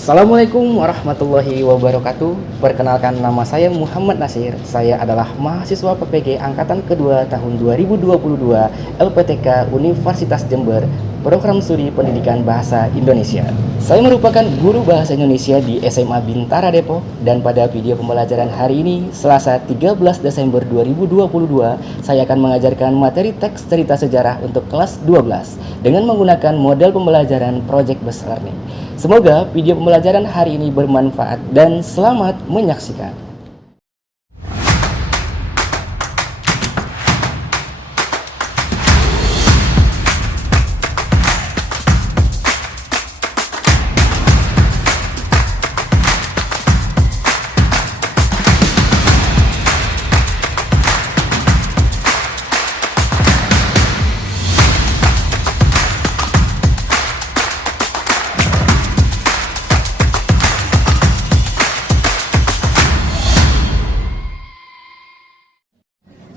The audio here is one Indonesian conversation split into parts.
Assalamualaikum warahmatullahi wabarakatuh. Perkenalkan, nama saya Muhammad Nasir. Saya adalah mahasiswa PPG angkatan kedua tahun 2022 LPTK Universitas Jember, Program Studi Pendidikan Bahasa Indonesia. Saya merupakan guru bahasa Indonesia di SMA Bintara Depok, dan pada video pembelajaran hari ini, Selasa 13 Desember 2022, saya akan mengajarkan materi teks cerita sejarah untuk kelas 12 dengan menggunakan model pembelajaran Project Based Learning. Semoga video pembelajaran hari ini bermanfaat dan selamat menyaksikan.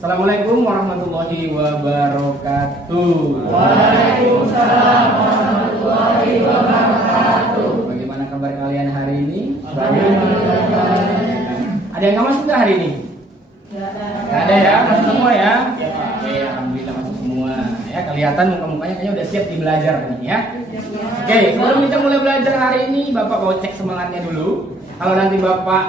Assalamualaikum warahmatullahi wabarakatuh. Waalaikumsalam warahmatullahi wabarakatuh. Bagaimana kabar kalian hari ini? Bagaimana? Ada yang nggak masuk nggak hari ini? Nggak ada ya, masuk semua ya? Oke, alhamdulillah masuk semua. Ya, kelihatan muka-mukanya kayaknya udah siap belajar nih ya. Oke, sebelum kita mulai belajar hari ini, Bapak mau cek semangatnya dulu. Kalau nanti Bapak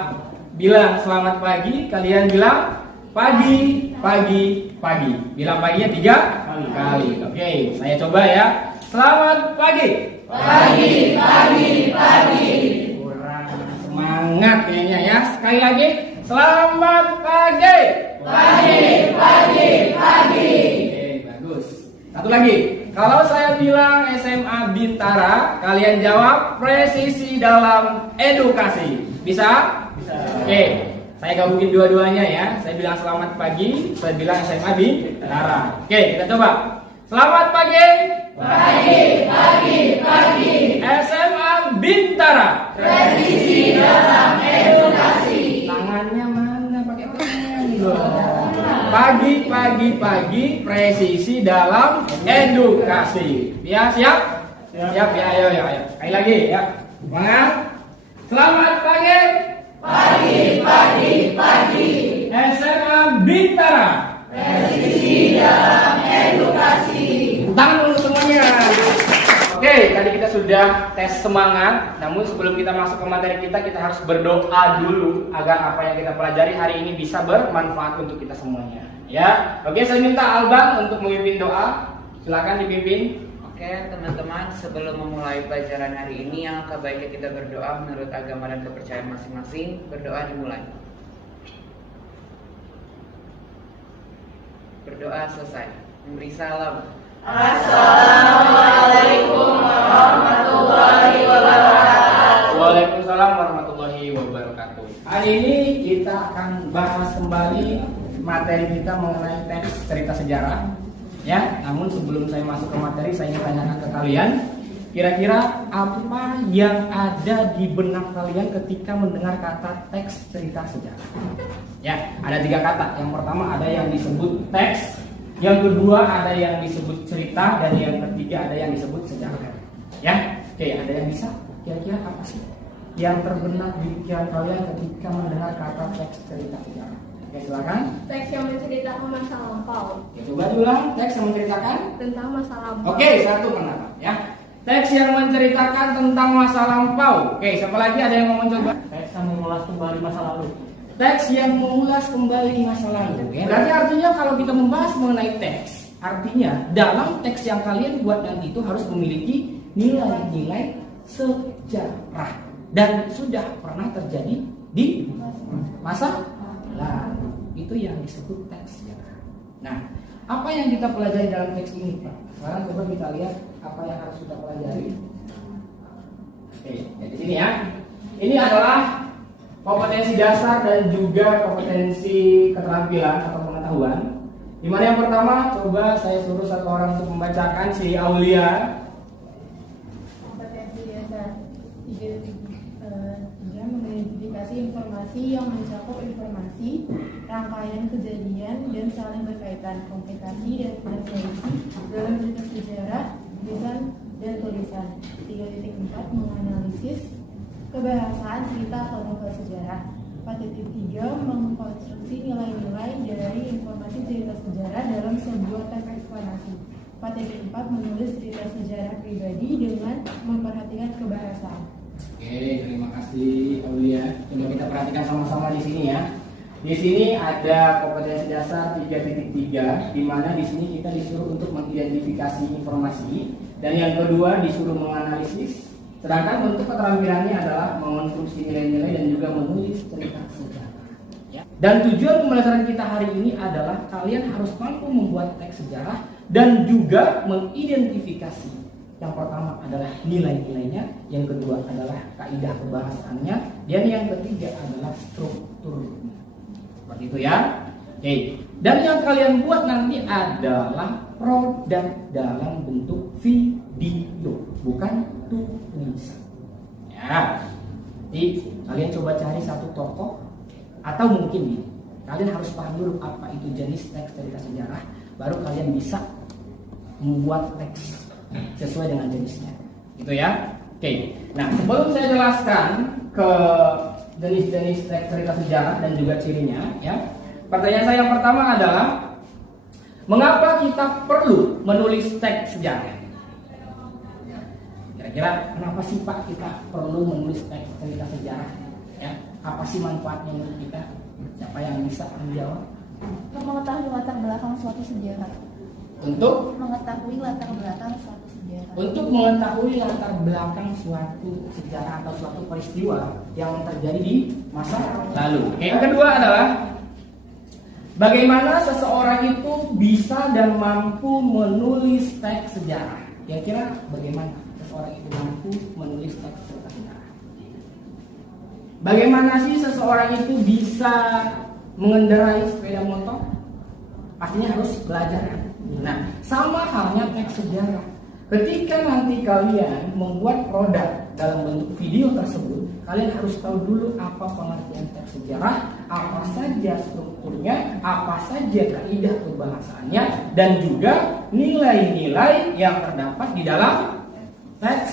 bilang selamat pagi, kalian bilang pagi, pagi, pagi. Bilang paginya 3 kali. Oke, saya coba ya. Selamat pagi. Pagi, pagi, pagi. Kurang semangat kayaknya ya. Sekali lagi. Selamat pagi. Pagi, pagi, pagi. Oke, bagus. Satu lagi. Kalau saya bilang SMA Bintara, kalian jawab presisi dalam edukasi. Bisa? Bisa. Oke. Saya gabungin dua-duanya ya. Saya bilang selamat pagi, saya bilang SMA Bintara. Oke, kita coba. Selamat pagi. Pagi, pagi, pagi. SMA Bintara. Presisi dalam edukasi. Tangannya mana? Pakai tangan dong. Pagi, pagi, pagi. Presisi dalam edukasi. Ya, siap? Siap ya, ayo. Sekali lagi ya. Semangat. Selamat pagi. Pagi, pagi, pagi. SMA Bintara. Presisi dalam edukasi. Tangan dulu semuanya. Oke, tadi kita sudah tes semangat. Namun sebelum kita masuk ke materi kita harus berdoa dulu agar apa yang kita pelajari hari ini bisa bermanfaat untuk kita semuanya. Ya, oke, saya minta Alban untuk memimpin doa. Silakan dipimpin. Oke teman-teman, sebelum memulai pelajaran hari ini, alangkah baiknya kita berdoa menurut agama dan kepercayaan masing-masing. Berdoa dimulai. Berdoa selesai. Memberi salam. Assalamualaikum warahmatullahi wabarakatuh. Waalaikumsalam warahmatullahi wabarakatuh. Hari ini kita akan bahas kembali materi kita mengenai teks cerita sejarah. Ya, namun sebelum saya masuk ke materi, saya ingin tanyakan ke kalian, kira-kira apa yang ada di benak kalian ketika mendengar kata teks cerita sejarah? Ya, ada 3 kata. Yang pertama ada yang disebut teks, yang kedua ada yang disebut cerita, dan yang ketiga ada yang disebut sejarah. Ya, oke, ada yang bisa? Kira-kira apa sih yang terbenak di pikiran kalian ketika mendengar kata teks cerita sejarah? Oke, silakan. Teks yang menceritakan masa lampau. Ya, coba diulang. Teks yang menceritakan Tentang masa lampau. Oke, satu pendapat ya. Teks yang menceritakan tentang masa lampau. Oke, siapa lagi ada yang mau mencoba? Teks yang mengulas kembali masa lalu. Teks yang mengulas kembali masa lalu. Ya, berarti artinya kalau kita membahas mengenai teks, artinya dalam teks yang kalian buat nanti itu harus memiliki nilai-nilai sejarah dan sudah pernah terjadi di masa lalu. Itu yang disebut teks sejarah. Nah, apa yang kita pelajari dalam teks ini, Pak? Sekarang coba kita lihat apa yang harus kita pelajari. Oke, di sini ya. Ini adalah kompetensi dasar dan juga kompetensi keterampilan atau pengetahuan. Dimana yang pertama, coba saya suruh satu orang untuk membacakan, si Aulia. Kompetensi dasar. Mengidentifikasi informasi yang mencakup informasi, rangkaian kejadian, dan saling berkaitan, komplikasi dan solusi dalam cerita sejarah, lisan dan tulisan. 3.4 menganalisis kebahasaan, cerita atau novel sejarah. 4.3 mengkonstruksi nilai-nilai dari informasi cerita sejarah dalam sebuah teks eksplanasi. 4.4 menulis cerita sejarah pribadi dengan memperhatikan kebahasaan. Oke, terima kasih Aulia. Coba kita perhatikan sama-sama di sini ya. Di sini ada kompetensi dasar 3.3, di mana di sini kita disuruh untuk mengidentifikasi informasi, dan yang kedua disuruh menganalisis. Sedangkan untuk keterampilannya adalah mengonstruksi nilai-nilai dan juga menulis cerita sejarah. Ya. Dan tujuan pembelajaran kita hari ini adalah kalian harus mampu membuat teks sejarah dan juga mengidentifikasi. Yang pertama adalah nilai-nilainya, yang kedua adalah kaidah kebahasaannya, dan yang ketiga adalah strukturnya. Seperti itu ya. Oke. Dan yang kalian buat nanti adalah produk dalam bentuk video, bukan tulisan. Ya. Jadi kalian coba cari satu tokoh, atau mungkin nih, kalian harus paham dulu apa itu jenis teks cerita sejarah, baru kalian bisa membuat teks sesuai dengan jenisnya. Gitu ya. Oke. Nah, sebelum saya jelaskan ke jenis-jenis teks cerita sejarah dan juga cirinya, ya. Pertanyaan saya yang pertama adalah, mengapa kita perlu menulis teks sejarah? Kira-kira kenapa sih Pak kita perlu menulis teks cerita sejarah? Ya, apa sih manfaatnya untuk kita? Siapa yang bisa menjawab? Untuk mengetahui latar belakang suatu sejarah. Untuk Mengetahui latar belakang suatu sejarah. Untuk mengetahui latar belakang suatu sejarah atau suatu peristiwa yang terjadi di masa lalu. Yang kedua adalah, bagaimana seseorang itu bisa dan mampu menulis teks sejarah? Kira-kira bagaimana seseorang itu mampu menulis teks sejarah? Bagaimana sih seseorang itu bisa mengendarai sepeda motor? Pastinya harus belajar. Nah, sama halnya teks sejarah. Ketika nanti kalian membuat produk dalam bentuk video tersebut, kalian harus tahu dulu apa pengertian teks sejarah, apa saja strukturnya, apa saja kaidah kebahasaannya, dan juga nilai-nilai yang terdapat di dalam teks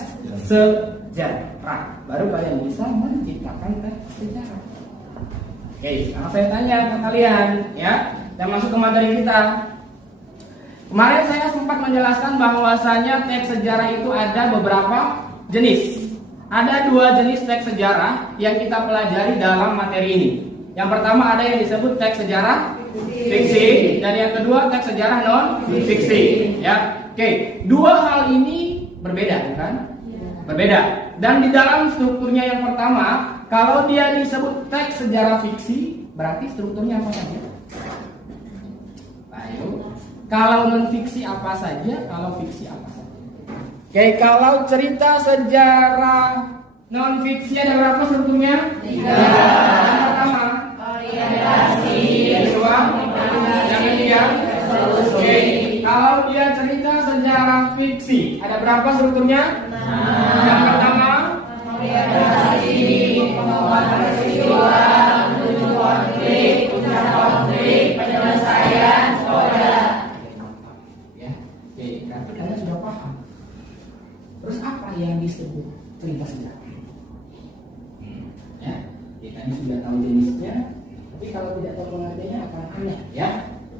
sejarah. Baru kalian bisa menciptakan teks sejarah. Oke, sekarang saya tanya ke kalian, ya, dan masuk ke materi kita. Kemarin saya sempat menjelaskan bahwasanya teks sejarah itu ada beberapa jenis. Ada 2 jenis teks sejarah yang kita pelajari dalam materi ini. Yang pertama ada yang disebut teks sejarah fiksi, dan yang kedua teks sejarah non fiksi. Ya, oke. 2 hal ini berbeda, bukan? Berbeda. Dan di dalam strukturnya yang pertama, kalau dia disebut teks sejarah fiksi, berarti strukturnya apa saja? Ayo. Kalau non fiksi apa saja, kalau fiksi apa saja? Oke, kalau cerita sejarah non fiksi ada berapa strukturnya? 3. Yang pertama, orientasi, kedua, yang ketiga, oke. Kalau dia cerita sejarah fiksi, ada berapa strukturnya? 6. Yang pertama, orientasi, pengembangan peristiwa, menuju konflik, puncak konflik, penyelesaian, produk. Berarti kalian sudah paham. Terus apa yang disebut cerita sejarah? Ya, kita tadi sudah tahu jenisnya, tapi kalau tidak tahu pengertiannya akan aneh, ya.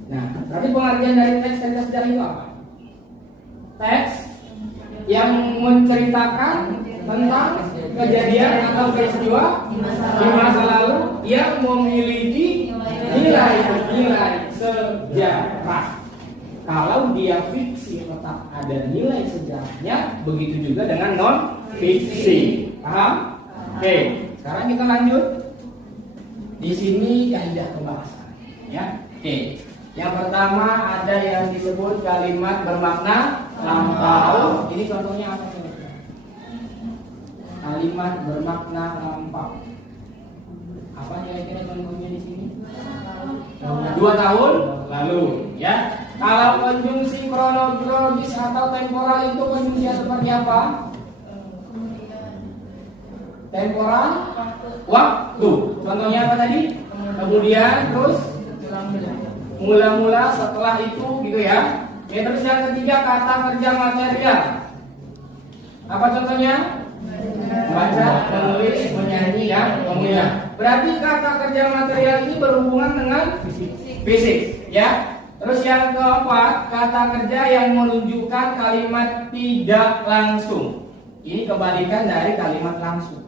Nah, berarti pengertian dari teks cerita sejarah itu apa? Teks yang menceritakan tentang kejadian atau peristiwa di masa lalu yang memiliki nilai-nilai sejarah. Kalau dia fiksi tetap ada nilai sejarahnya, begitu juga dengan non fiksi. Paham? Oke, sekarang kita lanjut. Di sini kaidah pembahasan, ya. Oke. Yang pertama ada yang disebut kalimat bermakna lampau. Ini contohnya apa? Kalimat bermakna lampau. Apa kira-kira contohnya di sini? 2 tahun lalu, ya. Kalau konjungsi kronologis atau temporal itu konjungsinya seperti apa? Temporal, waktu. Contohnya apa tadi? Kemudian, terus mula-mula, setelah itu, gitu ya. Oke, terus yang ketiga kata kerja material. Apa contohnya? membaca, menulis, menyanyi, dan mengunyah. Berarti kata kerja material ini berhubungan dengan fisik, ya. Terus yang keempat, kata kerja yang menunjukkan kalimat tidak langsung. Ini kebalikan dari kalimat langsung.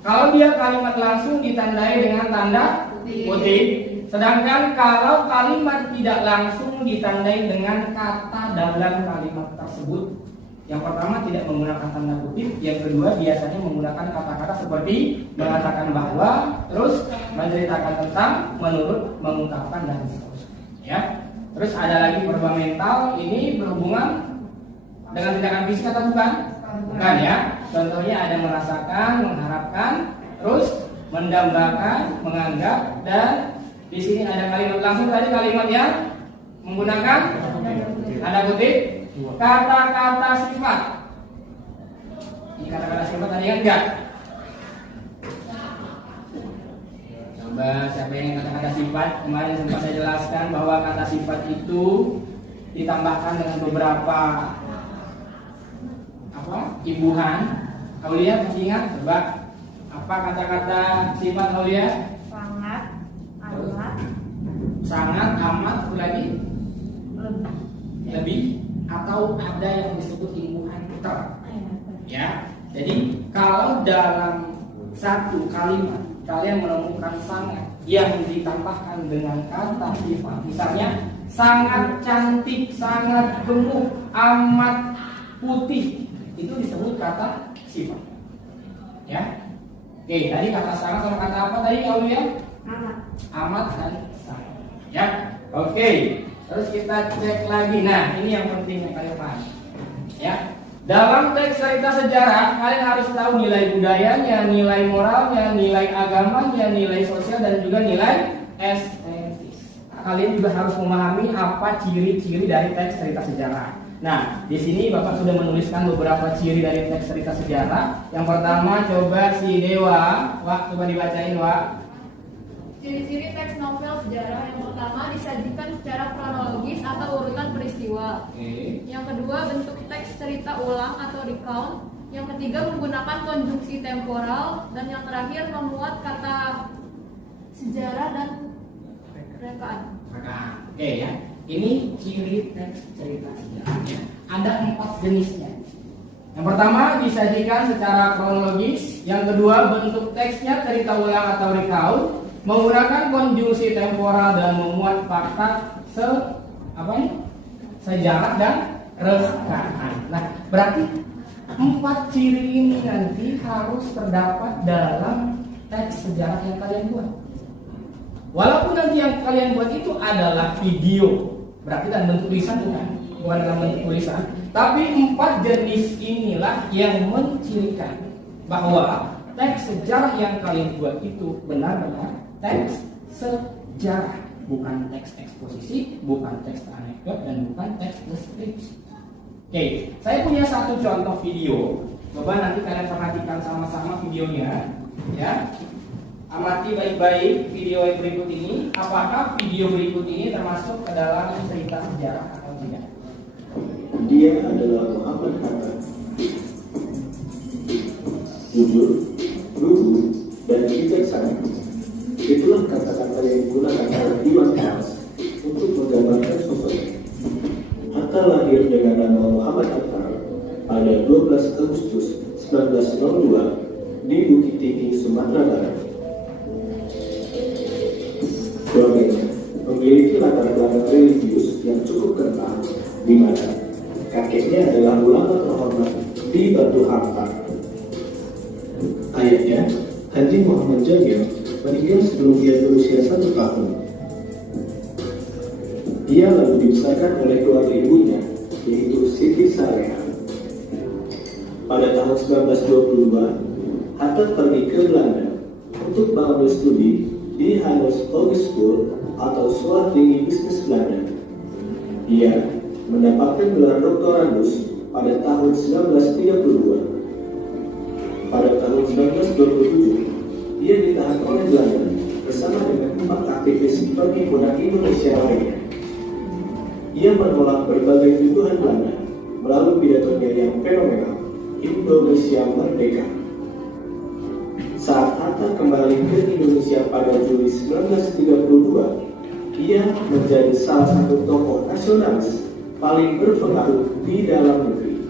Kalau dia kalimat langsung ditandai dengan tanda kutip, sedangkan kalau kalimat tidak langsung ditandai dengan kata dalam kalimat tersebut. Yang pertama tidak menggunakan tanda kutip, yang kedua biasanya menggunakan kata-kata seperti mengatakan bahwa, terus menceritakan tentang, menurut, mengungkapkan, dan seterusnya. Ya. Terus ada lagi verba mental, ini berhubungan dengan tindakan fisik atau bukan? Bukan, ya. Contohnya ada merasakan, mengharapkan, terus mendambakan, menganggap, dan di sini ada kalimat langsung tadi, kalimat yang menggunakan tanda kutip, kata-kata sifat. Ini kata-kata sifat tadi kan enggak? Coba siapa yang kata-kata sifat? Kemarin sempat saya jelaskan bahwa kata sifat itu ditambahkan dengan beberapa imbuhan. Aulia masih ingat? Coba apa kata-kata sifat Aulia? Sangat, amat, Sangat, amat, satu lagi lebih, atau ada yang disebut imbuhan ter. Ya, jadi kalau dalam satu kalimat kalian menemukan sangat yang ditambahkan dengan kata sifat, misalnya sangat cantik, sangat gemuk, amat putih, itu disebut kata sifat. Ya, oke, tadi kata sangat sama kata apa tadi Aulia? Amat dan sangat. Ya, oke. Terus kita cek lagi. Nah, ini yang penting yang kalian paham. Ya, dalam teks cerita sejarah kalian harus tahu nilai budayanya, nilai moralnya, nilai agamanya, nilai sosial, dan juga nilai estetis. Kalian juga harus memahami apa ciri-ciri dari teks cerita sejarah. Nah, di sini Bapak sudah menuliskan beberapa ciri dari teks cerita sejarah. Yang pertama, coba si Dewa, Wak, coba dibacain, Wak. Ciri-ciri teks novel sejarah: yang pertama, disajikan secara kronologis atau urutan peristiwa. Yang kedua, bentuk teks cerita ulang atau recount. Yang ketiga, menggunakan konjungsi temporal. Dan yang terakhir, memuat kata sejarah dan rekaan. Oke ya, ini ciri teks cerita sejarah. Ada 4 jenisnya. Yang pertama, disajikan secara kronologis. Yang kedua, bentuk teksnya cerita ulang atau recount, menggunakan konjungsi temporal dan memuat fakta sejarah dan rekaan. Nah, berarti 4 ciri ini nanti harus terdapat dalam teks sejarah yang kalian buat. Walaupun nanti yang kalian buat itu adalah video, berarti dalam bentuk tulisan bukan dalam bentuk tulisan. Tapi 4 jenis inilah yang mencirikan bahwa teks sejarah yang kalian buat itu benar-benar teks sejarah, bukan teks eksposisi, bukan teks anekdot, dan bukan teks deskripsi. Oke, saya punya satu contoh video. Coba nanti kalian perhatikan sama-sama videonya, ya. Amati baik-baik video yang berikut ini. Apakah video berikut ini termasuk ke dalam cerita sejarah atau tidak? Dia adalah Muhammad Hatta. Jujur, lugu, dan bijaksana. Itulah kata-kata yang digunakan oleh Iwan Fals untuk menggambarkan sosoknya. Hatta lahir dengan nama Muhammad Hatta pada 12 Agustus 1902 di Bukit Tinggi, Sumatera Barat. Keluarganya memiliki latar belakang religius yang cukup kental, di mana kakeknya adalah ulama terhormat di Batu Hampar. Ayahnya, Haji Muhammad Jamil, meninggal sebelum dia berusia 1 tahun. Ia lalu dibesarkan oleh keluarga ibunya, yaitu Siti Saleha. Pada tahun 1922, Hatta pergi ke Belanda untuk mengambil studi di Hannover Hogeschool atau Sekolah Tinggi Bisnis Belanda. Ia mendapatkan gelar doktorandus pada tahun 1932. Pada tahun 1927, ia ditahan oleh Belanda bersama dengan 4 aktivis perhimpunan Indonesia lainnya. Ia menolak berbagai tuduhan Belanda melalui pidatonya yang fenomenal, Indonesia Merdeka. Hatta kembali ke Indonesia pada Juli 1932, ia menjadi salah satu tokoh nasionalis paling berpengaruh di dalam negeri.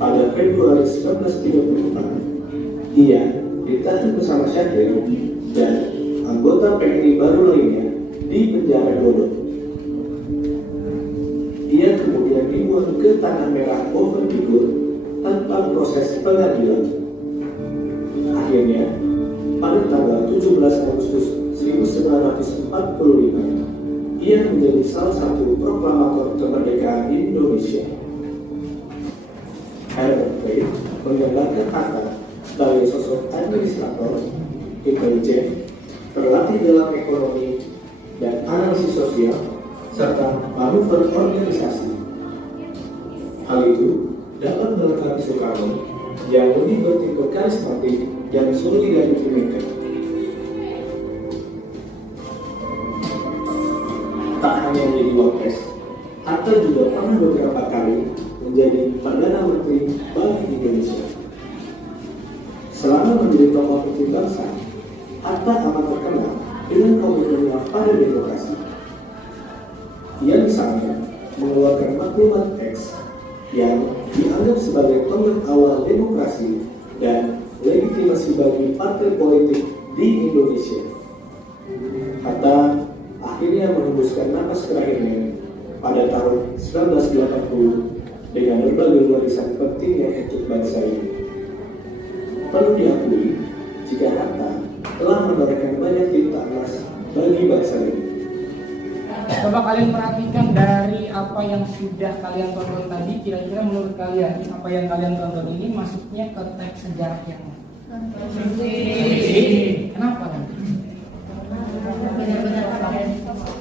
Pada Februari 1934, ia ditahan bersama Syahrir dan anggota PNI baru lainnya di penjara Godok. Ia kemudian dibuang ke Tanah Merah Bovendigul tanpa proses pengadilan. Akhirnya, pada tanggal 17 Agustus 1945, ia menjadi salah satu proklamator kemerdekaan Indonesia. Herbert Reed menggambarkan Hatta sebagai sosok administrator, intelijen, terlatih dalam ekonomi dan analisis sosial, serta manuver organisasi. Hal itu dapat melengkapi Soekarno yang lebih bertipe karismatik dan solidarity maker. Tak hanya menjadi wapres, Hatta juga pernah beberapa kali menjadi Perdana Menteri bagi Indonesia. Selama menjadi tokoh penting bangsa, Hatta amat terkenal dengan komitmennya pada demokrasi. Ia misalnya mengeluarkan maklumat teks yang dianggap sebagai tonggak awal demokrasi dan legitimasi bagi partai politik di Indonesia. Hatta akhirnya menghembuskan napas terakhirnya pada tahun 1980 dengan berbagai warisan pentingnya untuk bangsa ini. Perlu diakui jika Hatta telah menorehkan banyak tinta emas bagi bangsa ini. Coba kalian perhatikan dari apa yang sudah kalian tonton tadi, kira-kira menurut kalian apa yang kalian tonton ini masuknya ke teks sejarah yang mana? Kenapa nanti?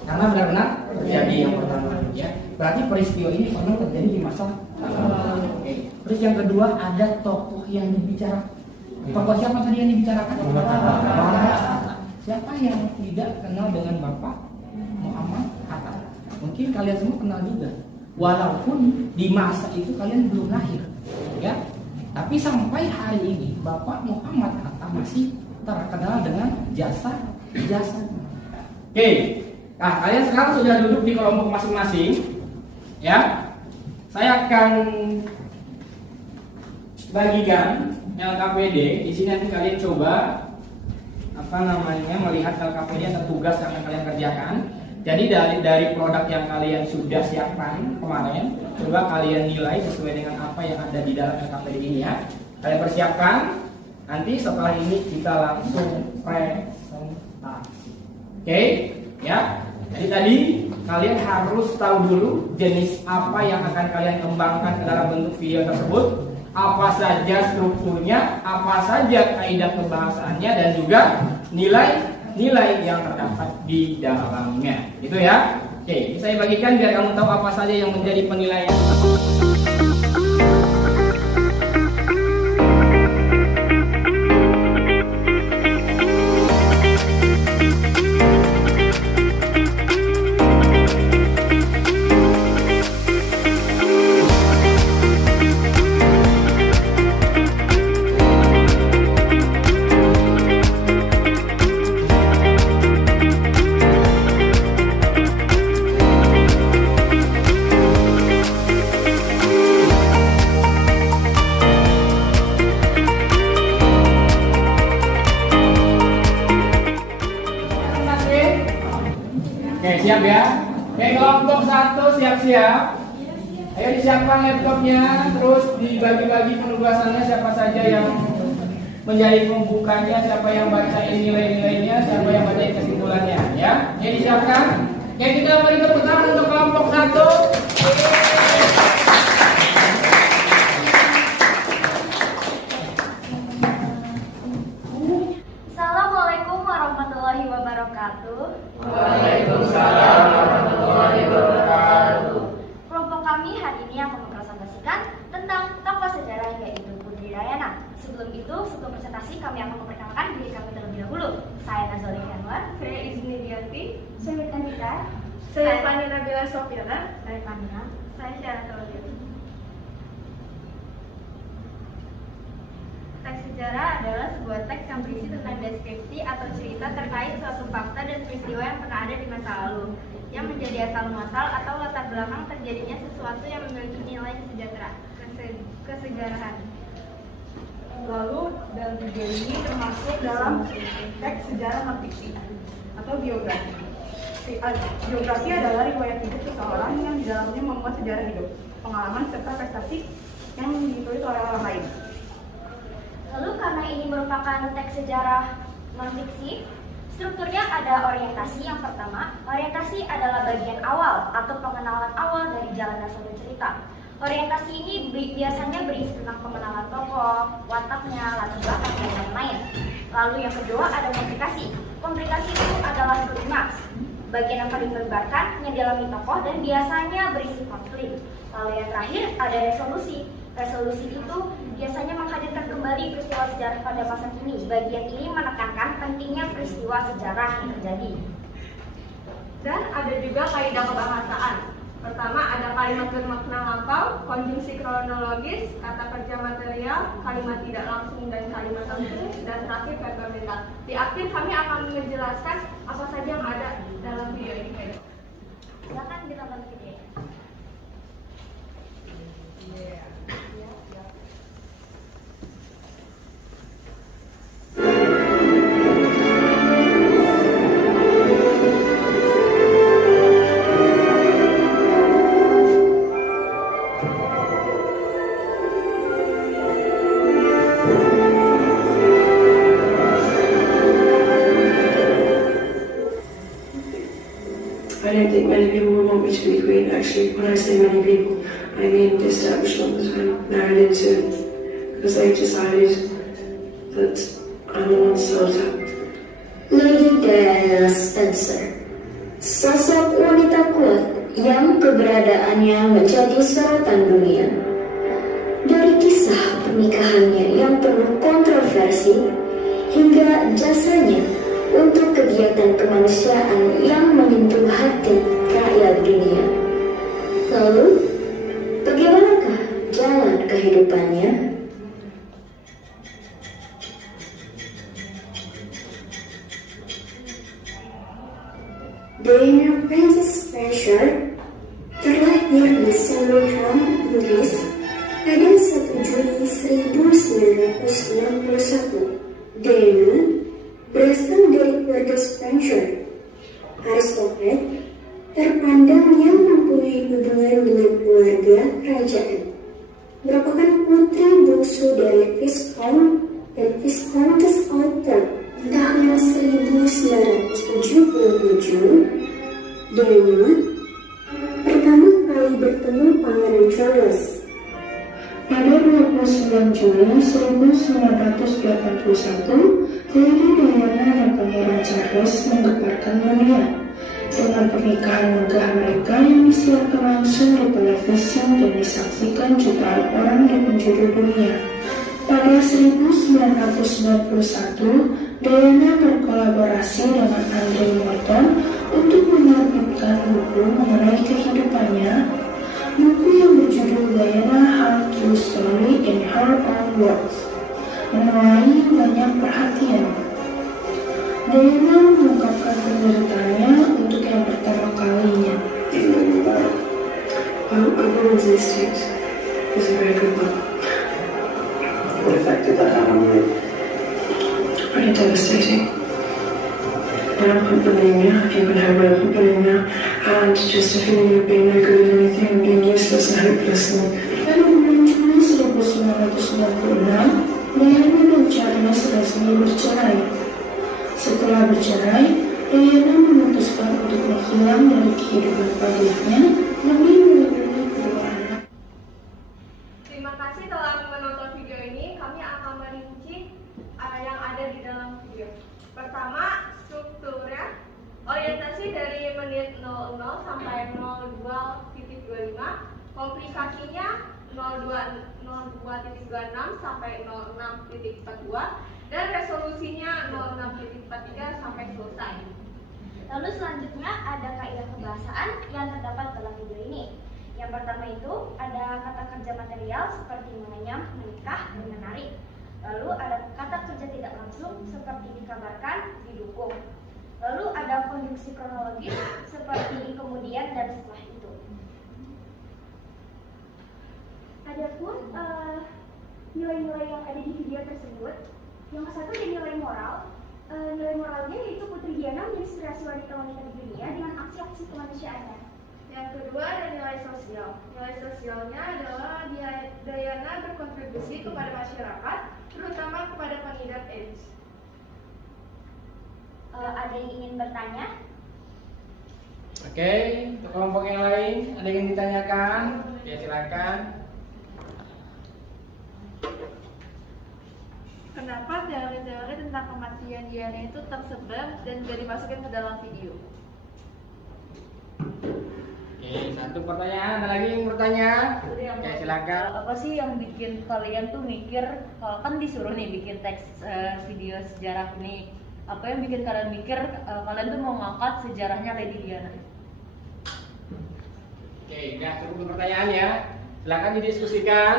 Karena benar-benar terjadi yang pertama, ya. Berarti peristiwa ini pernah terjadi di masa lalu. Oke. Terus yang kedua, ada tokoh yang dibicarakan. Tokoh siapa tadi yang dibicarakan? Siapa yang tidak kenal dengan Bapak Muhammad Hatta? Mungkin kalian semua kenal juga, walaupun di masa itu kalian belum lahir, ya. Tapi sampai hari ini Bapak Muhammad Hatta masih terkenal dengan jasa. Oke, nah kalian sekarang sudah duduk di kelompok masing-masing, ya. Saya akan bagikan LKPD. Di sini nanti kalian coba melihat LKPD atau tugas yang akan kalian kerjakan. Jadi dari produk yang kalian sudah siapkan kemarin, coba kalian nilai sesuai dengan apa yang ada di dalam LKPD ini, ya. Kalian persiapkan. Nanti setelah ini kita langsung presentasi. Oke, ya. Jadi tadi kalian harus tahu dulu jenis apa yang akan kalian kembangkan ke dalam bentuk video tersebut, apa saja strukturnya, apa saja kaidah kebahasaannya, dan juga nilai yang terdapat di dalamnya. Gitu ya. Oke, saya bagikan biar kamu tahu apa saja yang menjadi penilaian. Siap ya? Oke, kelompok 1 siap-siap. Ayo disiapkan laptopnya, terus dibagi-bagi penugasannya, siapa saja yang menjadi pembukanya, siapa yang bacain nilai-nilainya, siapa yang bacain kesimpulannya, ya. Oke, disiapkan. Oke, kita beri tepuk tangan untuk kelompok 1. Assalamualaikum warahmatullahi wabarakatuh. Waalaikumsalam warahmatullahi wabarakatuh. Kelompok kami hari ini akan mempresentasikan tentang tokoh sejarah yaitu Putri Dayana. Sebelum itu, sebelum presentasi kami akan memperkenalkan diri kami terlebih dahulu. Saya Nazoli Anwar, saya Izni Dianti, saya Kanita, saya Fani Nabila Sofiana, saya Kamina, saya Syara Tawajud. Teks sejarah adalah sebuah teks yang berisi tentang deskripsi atau cerita terkait suatu fakta dan peristiwa yang pernah ada di masa lalu, yang menjadi asal muasal atau latar belakang terjadinya sesuatu yang memiliki nilai kesejarahan. Lalu dalam video ini termasuk dalam teks sejarah non fiksi atau biografi. Biografi adalah riwayat hidup seseorang yang di dalamnya memuat sejarah hidup, pengalaman serta prestasi yang ditulis oleh orang lain. Lalu karena ini merupakan teks sejarah non-fiksi, strukturnya ada orientasi yang pertama. Orientasi adalah bagian awal atau pengenalan awal dari jalannya suatu cerita. Orientasi ini biasanya berisi tentang pengenalan tokoh, wataknya, latar belakang, dan lain-lain. Lalu yang kedua ada komplikasi. Komplikasi itu adalah klimaks, bagian yang paling melibatkan yang dialami tokoh dan biasanya berisi konflik. Lalu yang terakhir ada resolusi. Resolusi itu biasanya menghadirkan kembali peristiwa sejarah pada masa kini. Bagian ini menekankan pentingnya peristiwa sejarah yang terjadi. Dan ada juga kaidah kebahasaan. Pertama ada kalimat bermakna lampau, konjungsi kronologis, kata kerja material, kalimat tidak langsung dan kalimat langsung, dan terakhir verba mental. Di akhir kami akan menjelaskan apa saja yang ada dalam video ini. Silakan ditonton video. I don't think many people would want me to be queen. Actually, when I say many people, I mean the establishment that I'm married into, because they've decided that I'm the one sold up. Lady Diana Spencer, sosok wanita kuat yang keberadaannya menjadi sorotan dunia. Dari kisah pernikahannya yang penuh kontroversi hingga jasanya untuk kegiatan kemanusiaan yang menyentuh hati rakyat dunia. Lalu, bagaimanakah jalan kehidupannya? Diana Princess Spencer terlahir di Birmingham, Inggris pada 1 Juli 1991. Diana berasal dari keluarga Spencer, aristokrat terpandang yang mempunyai hubungan dengan keluarga kerajaan. Merupakan putri bungsu dari Viscount dan Viscountess Althorp. Tahun 1977, Diana pertama kali bertemu Pangeran Charles. Pada 29 Juli 1981, Lady Diana dan Pangeran Charles menggemparkan dunia dengan pernikahan megah mereka yang disiarkan langsung di televisi dan disaksikan jutaan orang di penjuru dunia. Pada 1991, Diana berkolaborasi dengan Andre Morton untuk menerbitkan buku mengenai kehidupannya. Buku yang berjudul Diana Her True Story in Her Own Words menuai banyak perhatian. Diana mengungkapkan penderitaannya untuk yang pertama kalinya. Unborn's Instinct is a very good book. What effect did that have on you? Pretty devastating. And bulimia, even heroin bulimia, and just a feeling of being no good at anything and being useless and hopeless. Pada bulan Juli 1996, Diana dan Charles resmi bercerai. Setelah bercerai, Diana memutuskan untuk menghilang dari kehidupan publiknya demi melindungi kedua anak. Terima kasih telah menonton video ini. Kami akan merinci yang ada di dalam video. Pertama, strukturnya. Orientasi dari menit 00 sampai 02.25. Komplikasinya 02.26 sampai 06.42. Dan resolusinya 06.43 sampai selesai. Lalu selanjutnya ada kaidah kebahasaan yang terdapat dalam video ini. Yang pertama itu ada kata kerja material seperti mengenyam, menikah, dan menarik. Lalu ada kata kerja tidak langsung seperti dikabarkan, didukung. Lalu ada konjungsi kronologis seperti kemudian dan setelah itu. Adapun nilai-nilai yang ada di video tersebut, yang satu ada nilai moral. Nilai moralnya yaitu Putri Diana menginspirasi wanita-wanita di dunia dengan aksi-aksi kemanusiaannya. Yang kedua ada nilai sosial. Nilai sosialnya adalah Diana berkontribusi kepada masyarakat, terutama kepada pengidap AIDS. Ada yang ingin bertanya? Oke, untuk kelompok yang lain ada yang ingin ditanyakan? Ya silakan. Kenapa teori-teori tentang kematian Diana itu tersebar dan gak dimasukin ke dalam video? Oke, satu pertanyaan. Ada lagi yang bertanya? Ya silakan. Apa sih yang bikin kalian tuh mikir, kan disuruh nih bikin teks video sejarah nih, apa yang bikin kalian mikir kalian tuh mau ngangkat sejarahnya Lady Diana? Oke, udah cukup pertanyaan ya. Silakan didiskusikan.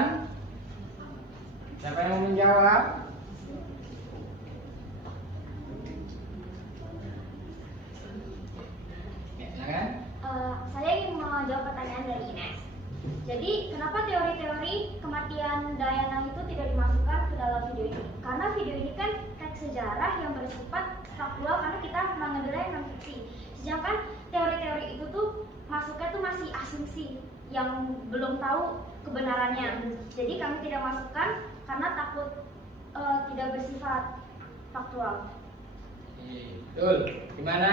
Siapa yang mau menjawab? Ya, silakan. Saya ingin menjawab pertanyaan dari Ines. Jadi, kenapa teori-teori kematian Diana itu tidak dimasukkan ke dalam video ini? Karena video ini kan teks sejarah yang bersifat faktual karena kita mengambilnya non fiksi. Sedangkan teori-teori itu tuh masuknya tuh masih asumsi yang belum tahu kebenarannya. Jadi kami tidak masukkan karena takut tidak bersifat faktual. Betul. Gimana?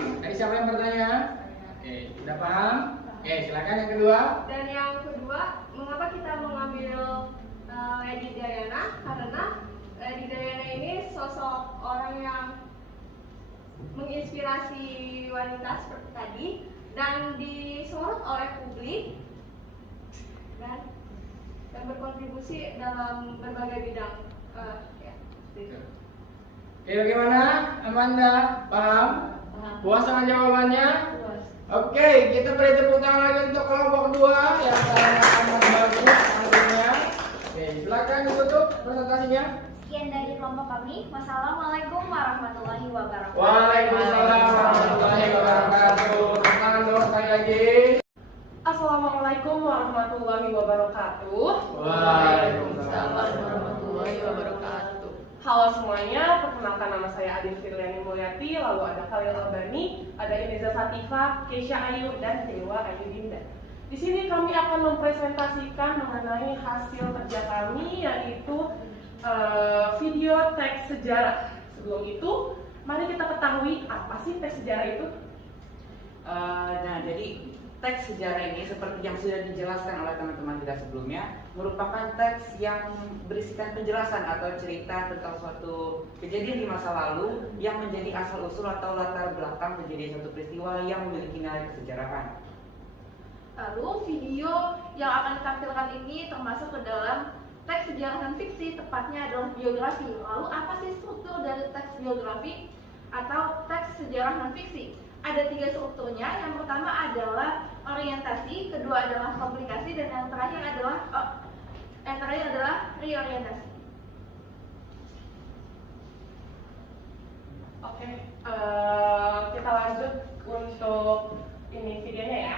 Tadi siapa yang bertanya? Oke, sudah paham? Oke, silakan yang kedua. Dan yang kedua, mengapa kita mengambil Lady Diana? Karena Lady Diana ini sosok orang yang menginspirasi wanita seperti tadi dan disorot oleh publik dan berkontribusi dalam berbagai bidang. Oke, bagaimana? Amanda, paham? Puas dengan jawabannya? Puas. Oke, kita beri tepuk tangan lagi untuk kelompok kedua yang sangat bagus hasilnya. Oke, silakan ditutup presentasinya. Sekian dari kelompok kami. Wassalamualaikum warahmatullahi wabarakatuh. Waalaikumsalam warahmatullahi wabarakatuh. Tepuk tangan dong sekali lagi. Assalamualaikum warahmatullahi wabarakatuh. Waalaikumsalam warahmatullahi wabarakatuh. Halo semuanya, perkenalkan nama saya Adin Firliani Mulyati, lalu ada Khalil Albani, ada Iniza Satifah, Keisha Ayu, dan Dewa Ayu Dinda. Di sini kami akan mempresentasikan mengenai hasil kerja kami, yaitu video teks sejarah. Sebelum itu, mari kita ketahui apa sih teks sejarah itu. Nah, jadi teks sejarah ini seperti yang sudah dijelaskan oleh teman-teman kita sebelumnya merupakan teks yang berisikan penjelasan atau cerita tentang suatu kejadian di masa lalu yang menjadi asal-usul atau latar belakang kejadian suatu peristiwa yang memiliki nilai kesejarahan. Lalu video yang akan ditampilkan ini termasuk ke dalam teks sejarah non fiksi, tepatnya adalah biografi. Lalu apa sih struktur dari teks biografi atau teks sejarah non fiksi? Ada 3 strukturnya. Yang pertama adalah orientasi, kedua adalah komplikasi, dan yang terakhir adalah reorientasi. Oke, kita lanjut untuk ini videonya ya.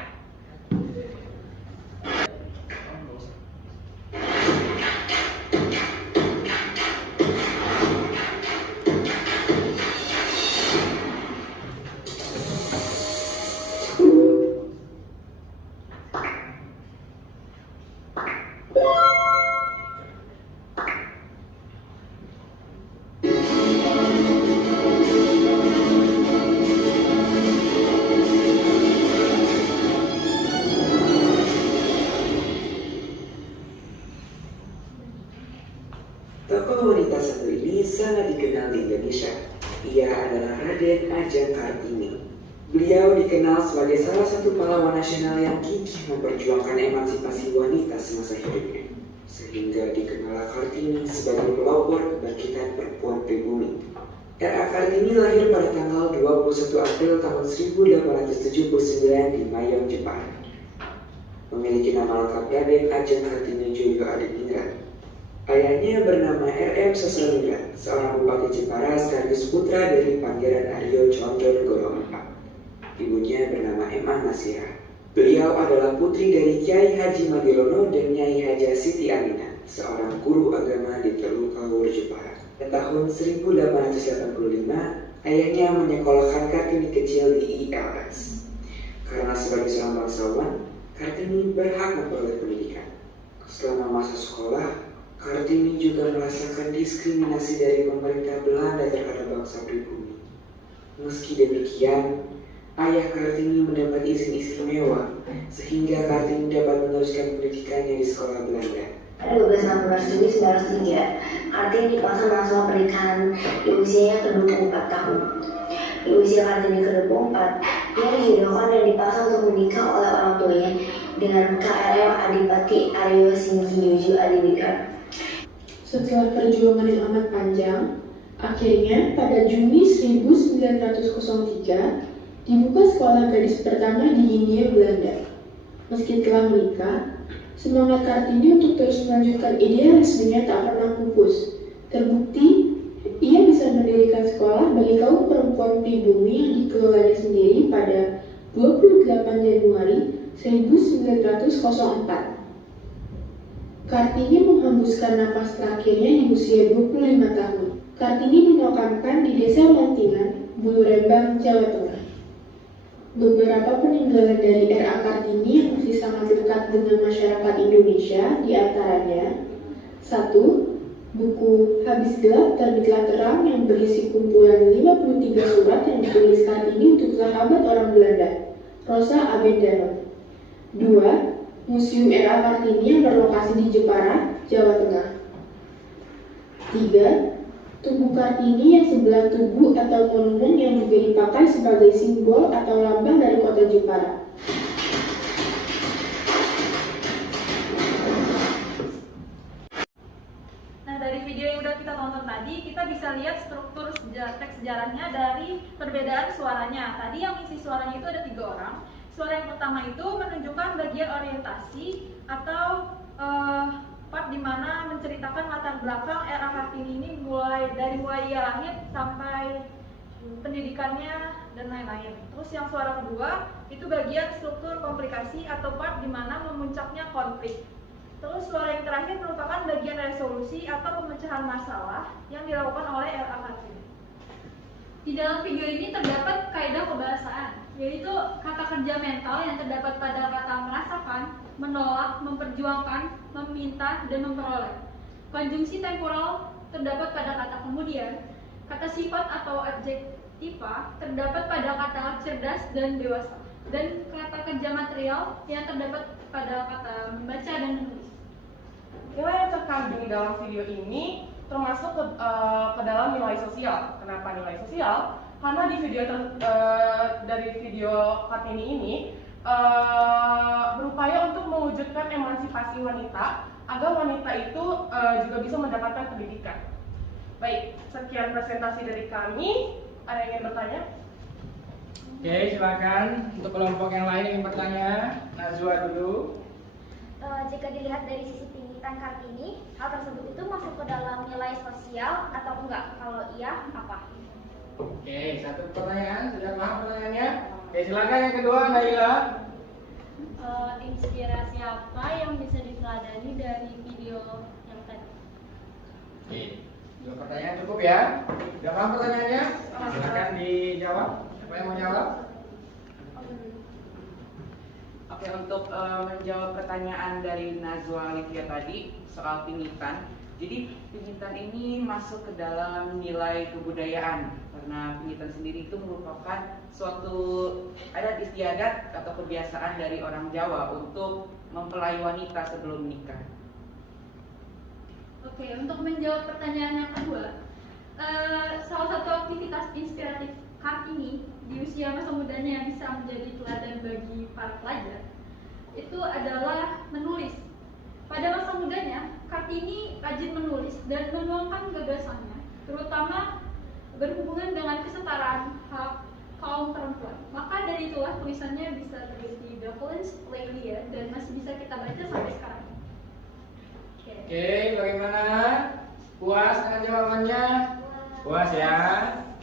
Tokoh wanita satu ini sangat dikenal di Indonesia. Ia adalah Raden Ajeng Kartini. Beliau dikenal sebagai salah satu pahlawan nasional yang gigih memperjuangkan emansipasi wanita semasa hidupnya, sehingga dikenal Kartini sebagai pelopor kebangkitan perempuan pribumi. R.A. Kartini lahir pada tanggal 21 April tahun 1879 di Mayong, Jepang. Memiliki nama lengkap Raden Ajeng Kartini Joyo Adiningrat. Ayahnya bernama R.M. Sosroningrat, seorang bupati Jepara sekaligus putra dari Pangeran Aryo Condronegoro IV. Ibunya bernama Emma Nasira. Beliau adalah putri dari Kiai Haji Madirono dan Nyai Haja Siti Aminah, seorang guru agama di Teluk Kawur, Jepara. Pada tahun 1885, ayahnya menyekolahkan Kartini kecil di ILS. Karena sebagai seorang bangsawan, Kartini berhak memperoleh pendidikan. Selama masa sekolah, Kartini juga merasakan diskriminasi dari pemerintah Belanda terhadap bangsa pribumi. Meski demikian, ayah Kartini mendapat izin istimewa sehingga Kartini dapat meneruskan pendidikannya di sekolah Belanda. Pada 12 November 1903, Kartini dipaksa masuk pernikahan di usianya ke-24 tahun. Di usia Kartini ke-24, ia dijodohkan dan dipaksa untuk menikah oleh orang tuanya dengan KRM Adipati Aryo Singkiyoju Adiningrat. Setelah perjuangan yang amat panjang, akhirnya pada Juni 1903 dibuka sekolah gadis pertama di Hindia, Belanda. Meski telah menikah, semangat Kartini untuk terus melanjutkan idealismenya tak pernah pupus. Terbukti, ia bisa mendirikan sekolah bagi kaum perempuan pribumi yang dikelolanya sendiri pada 28 Januari 1904. Kartini menghembuskan napas terakhirnya di usia 25 tahun. Kartini dimakamkan di Desa Mantingan, Bulurembang, Jawa Tengah. Beberapa peninggalan dari R.A. Kartini yang masih sangat dekat dengan masyarakat Indonesia diantaranya: 1. Buku Habis Gelap Terbitlah Terang yang berisi kumpulan 53 surat yang ditulis Kartini untuk sahabat orang Belanda, Rosa Abendanon. 2. Museum R.A. Kartini yang berlokasi di Jepara, Jawa Tengah. 3. Tugu Kartini yang sebelah tugu atau monumen yang juga dipakai sebagai simbol atau lambang dari kota Jepara. Nah, dari video yang udah kita tonton tadi, kita bisa lihat struktur teks sejarahnya dari perbedaan suaranya. Tadi yang isi suaranya itu ada 3 orang. Suara yang pertama itu menunjukkan bagian orientasi atau part di mana menceritakan latar belakang R.A. Kartini ini mulai ia lahir sampai pendidikannya dan lain-lain. Terus yang suara kedua itu bagian struktur komplikasi atau part di mana memuncaknya konflik. Terus suara yang terakhir merupakan bagian resolusi atau pemecahan masalah yang dilakukan oleh R.A. Kartini. Di dalam video ini terdapat kaidah kebahasaan, yaitu kata kerja mental yang terdapat pada kata merasakan, menolak, memperjuangkan, meminta, dan memperoleh. Konjungsi temporal terdapat pada kata kemudian. Kata sifat atau adjektiva terdapat pada kata cerdas dan dewasa. Dan kata kerja material yang terdapat pada kata membaca dan menulis. Nilai yang terkandung dalam video ini termasuk ke dalam nilai sosial. Kenapa nilai sosial? Karena di dari video Kartini ini berupaya untuk mewujudkan emansipasi wanita agar wanita itu juga bisa mendapatkan pendidikan. Baik, sekian presentasi dari kami. Ada yang ingin bertanya? Oke, silakan untuk kelompok yang lain yang bertanya. Najwa dulu. Jika dilihat dari sisi pendidikan Kartini, hal tersebut itu masuk ke dalam nilai sosial atau enggak? Kalau iya, apa? Oke, satu pertanyaan, sudah paham pertanyaannya? Oke, silakan yang kedua, Naila. Inspirasi apa yang bisa diteladani dari video yang tadi? Oke, 2 pertanyaan cukup ya? Sudah paham pertanyaannya? Silakan dijawab. Siapa yang mau jawab? Oke, untuk menjawab pertanyaan dari Najwa Livia tadi soal pingitan. Jadi pingitan ini masuk ke dalam nilai kebudayaan karena pingitan sendiri itu merupakan suatu adat istiadat atau kebiasaan dari orang Jawa untuk mempelai wanita sebelum nikah. Oke, untuk menjawab pertanyaan yang kedua, salah satu aktivitas inspiratif Kartini di usia masa mudanya yang bisa menjadi teladan bagi para pelajar itu adalah menulis. Pada masa mudanya, Kartini rajin menulis dan menuangkan gagasannya, terutama berhubungan dengan kesetaraan hak kaum perempuan. Maka dari itulah tulisannya bisa berisi Beethoven's Lelia dan masih bisa kita baca sampai sekarang. Oke, bagaimana? Puas dengan jawabannya? Puas ya.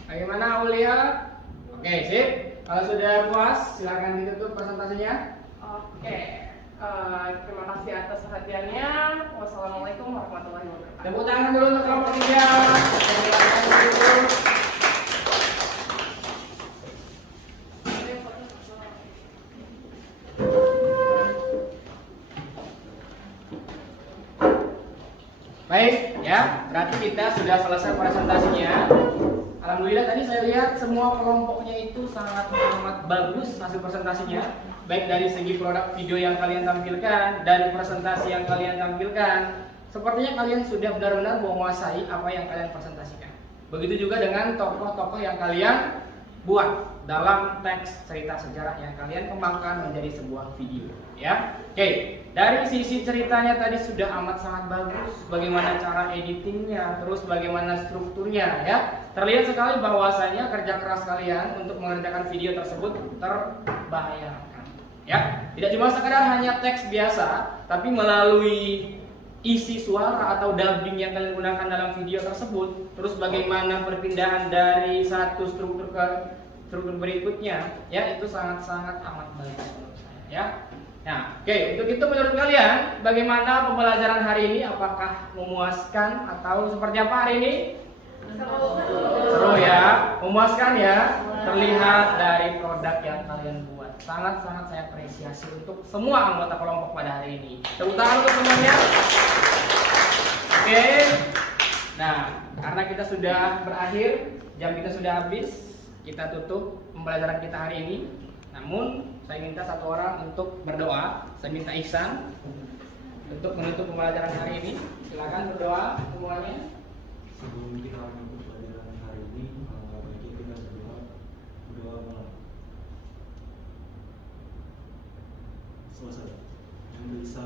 Bagaimana Aulia? Oke, sip. Kalau sudah puas, silakan ditutup presentasinya. Oke, terima kasih atas perhatiannya. Wassalamualaikum warahmatullahi wabarakatuh. Tepuk tangan dulu untuk kelompok 3. Tepuk tangan dulu. Baik, ya, berarti kita sudah selesai presentasinya. Alhamdulillah tadi saya lihat semua kelompoknya itu sangat amat bagus hasil presentasinya. Baik dari segi produk video yang kalian tampilkan dan presentasi yang kalian tampilkan. Sepertinya kalian sudah benar-benar menguasai apa yang kalian presentasikan. Begitu juga dengan tokoh-tokoh yang kalian buat dalam teks cerita sejarah yang kalian kembangkan menjadi sebuah video, ya. Oke, dari sisi ceritanya tadi sudah amat sangat bagus. Bagaimana cara editingnya, terus bagaimana strukturnya, ya. Terlihat sekali bahwasanya kerja keras kalian untuk mengerjakan video tersebut terbayarkan, ya. Tidak cuma sekedar hanya teks biasa, tapi melalui isi suara atau dubbing yang kalian gunakan dalam video tersebut, terus bagaimana perpindahan dari satu struktur ke struktur berikutnya, ya, itu sangat-sangat amat bagus menurut saya, ya. Nah, oke, untuk itu menurut kalian bagaimana pembelajaran hari ini? Apakah memuaskan atau seperti apa hari ini? Seru ya, memuaskan ya. Terlihat dari produk yang kalian buat, sangat-sangat saya apresiasi untuk semua anggota kelompok pada hari ini. Tepuk tangan untuk semuanya. Oke. Nah, karena kita sudah berakhir, jam kita sudah habis, kita tutup pembelajaran kita hari ini. Namun saya minta satu orang untuk berdoa. Saya minta Ihsan untuk menutup pembelajaran hari ini. Silakan berdoa semuanya. Sebelum kita menutup pelajaran hari ini, baiknya kita berdoa malam. Selesai. Yang bisa